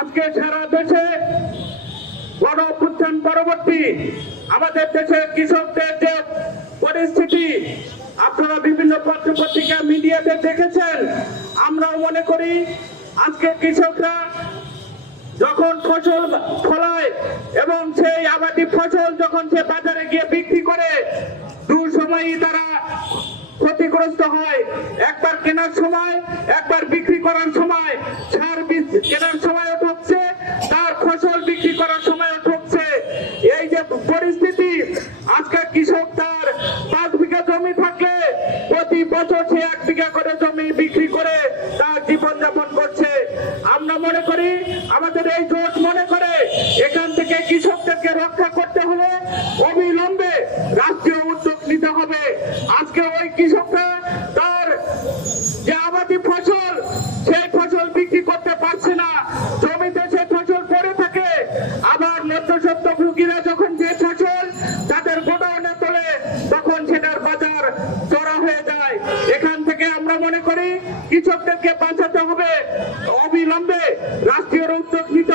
আজকে সারা দেশে গণ অভ্যুত্থান পরবর্তী আমাদের দেশের কৃষকদের যে পরিস্থিতি, আপনারা বিভিন্ন পত্র পত্রিকা মিডিয়াতে দেখেছেন। আমরাও মনে করি আজকে কৃষকরা যখন ফসল ফলায় এবং সেই আবাদি ফসল যখন সে বাজারে গিয়ে বিক্রি করে দু সময়ই তারা ক্ষতিগ্রস্ত হয়। একবার কেনার সময়, একবার বিক্রি করার সময় সার বীজ কেনার পরিস্থিতি। আজকে কৃষক তার পাঁচ বিঘা জমি থাকলে প্রতি বছর সে এক বিঘা করে জমি বিক্রি করে তার জীবনযাপন করছে। আমরা মনে করি, আমাদের এই জোট মনে করে এখান থেকে কৃষকদেরকে রক্ষা করতে হলে অবিলম্বে রাষ্ট্রীয় উদ্যোগ নিতে হবে। আজকে ওই কৃষকরা তার যে আবাদি ফসল, সেই ফসল বিক্রি করতে পারছে না। জমিতে সে ফসল পড়ে থাকে, আবার মধ্যসত্ত্ব ভুগিরা এখান থেকে আমরা মনে করি কৃষকদেরকে বাঁচাতে হবে। অবিলম্বে রাষ্ট্রীয় উদ্যোগ নিতে